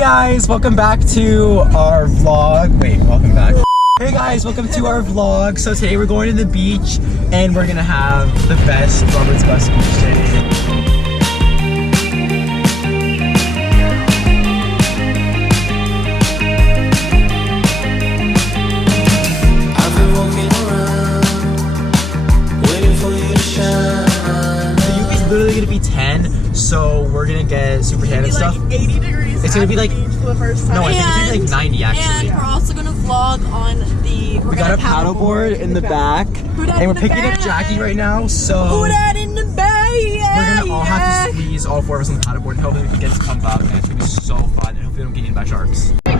guys, welcome back to our vlog. Wait, welcome back. Hey guys, welcome to our vlog. So today we're going to the beach and we're gonna have the best Robert's Bus beach day. I've been walking around, waiting for you to shine. The UV's literally gonna be 10, so we're gonna get super tan and stuff. Like 80 degrees. It's gonna be like, for the first time. no, I think it's gonna be like 90 actually. And we're also gonna vlog on the. We got a paddleboard in the back, and we're picking up Jackie right now, so Who that in the bay? we're gonna all have to squeeze all four of us on the paddleboard and hopefully we can get to come out of it. It's gonna be so fun and hopefully we don't get eaten by sharks. Okay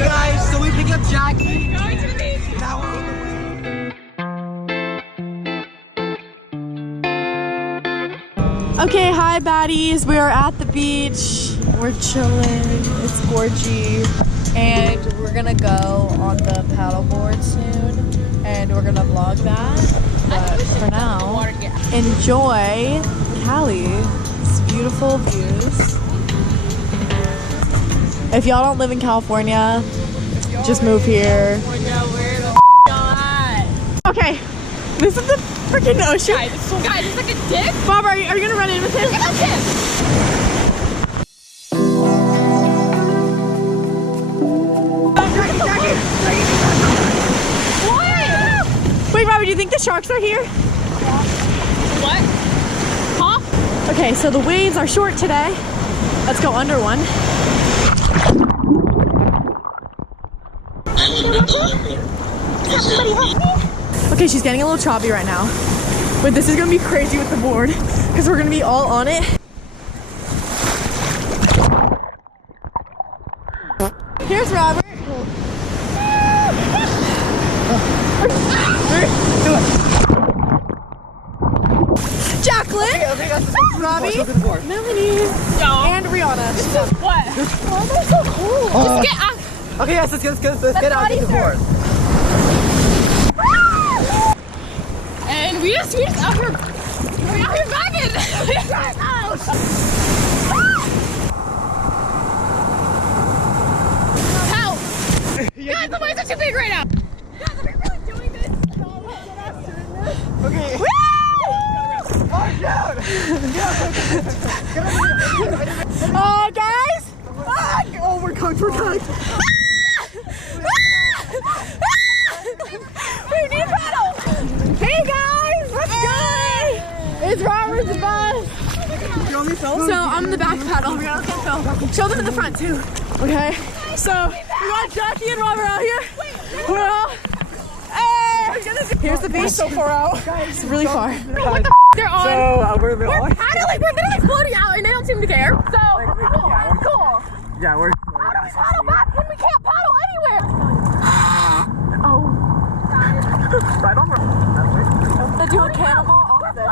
guys, so we picked up Jackie. Now we're on the way. Okay, hi baddies. We are at the beach. We're chilling. It's gorgy. And we're gonna go on the paddleboard soon. And we're gonna vlog that. But for now, enjoy Cali. It's beautiful views. If y'all don't live in California, just move here. Okay, this is the freaking ocean. Guys, it's like a dick. Bob, are you gonna run in with him? Look at that Wait, Robbie, do you think the sharks are here? What? Huh? Okay, so the waves are short today. Let's go under one. Okay, she's getting a little choppy right now. But this is gonna be crazy with the board because we're gonna be all on it. Here's Robert. Jacqueline, Robbie, Melanie, and Rihanna. What? Oh, they're so cool. Just get out. Okay, yes, let's get out of the board. And we just out here. We're out here begging. We're out. Help! Guys, the waves are too big right now. Guys, are we really doing this? Okay. Woo! Oh, guys! Oh, we're cooked, we're cooked. We need a paddle! Hey, guys! Let's go! It's Robert's bus! So, I'm in the back paddle. Show them in the front, too. Okay? So, we got Jackie and Robert out here. We're all... Hey! Here's the beach. So far out. It's really far. What the they're on? So, we're paddling. We're literally floating out, and they don't seem to care. So, cool. yeah, we're How do we paddle back when we can't paddle anywhere? right on the Let's do a cannonball off this. Oh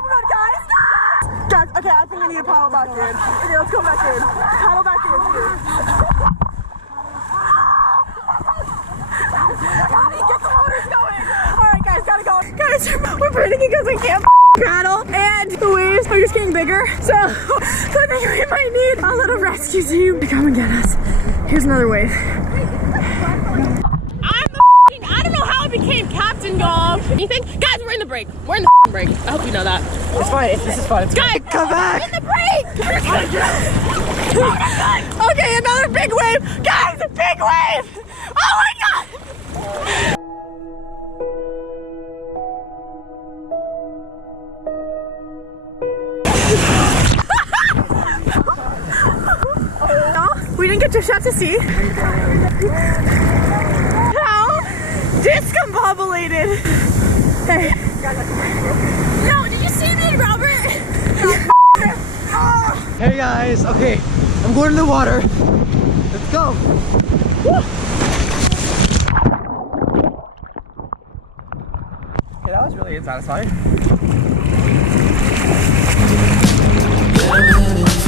my god, guys! Guys, okay, I think I need to paddle back in. Okay, let's go back in. Paddle back in. Get the motors going! Alright guys, gotta go. Guys, we're panicking because we can't paddle and the waves are just getting bigger. So, I think we might need a little rescue team to come and get us. Here's another wave. I don't know how I became captain, dog. Anything? Guys, we're in the break. We're in the break. I hope you know that. It's fine. This is fun. It's Guys, come back. we're in the break. Okay, another big wave. Guys, a big wave. Oh my god. We didn't get to shut to see. How discombobulated. Hey. No, did you see me, Robert? Hey guys, okay, I'm going in the water. Let's go. Woo. Okay, that was really satisfying.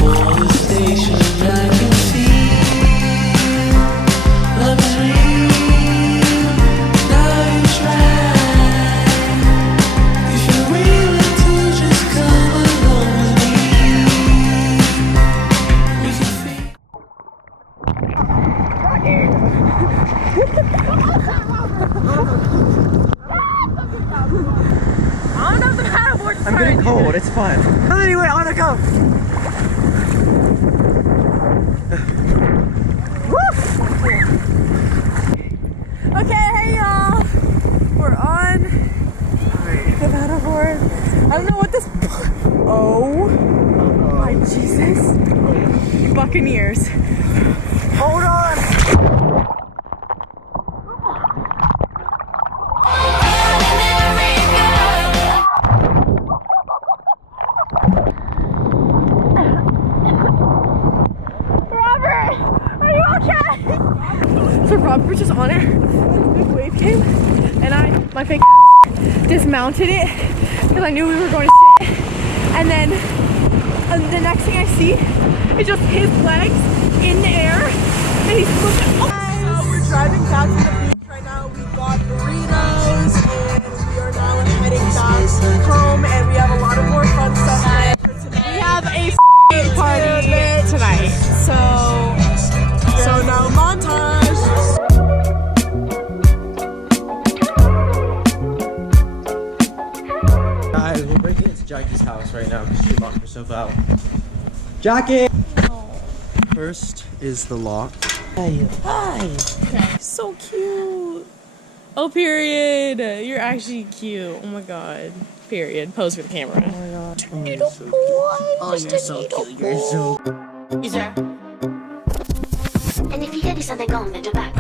For the station, I can see love is real. Now you try. If you're willing to just come along with me. do it. I wanna go. Okay, hey y'all. We're on the paddleboard. I don't know what this. Oh my Jesus! Buccaneers. Hold on. So Robert was just on it, and a big wave came, and my fake ass dismounted it because I knew we were going to sit. And then the next thing I see is just his legs in the air, and he's looking. Oh. So we're driving back to the beach right now. We got burritos, and we are now heading back home, and we have a lot of more fun stuff planned for tonight. We have a party tonight, so now montage. Guys, we're breaking into Jackie's house right now because she locked herself out. Jackie! First is the lock. So cute. Oh, period. You're actually cute. Oh my god. Period. Pose for the camera. Oh, you're so cute. You're so Is there? And if you get something on the tobacco.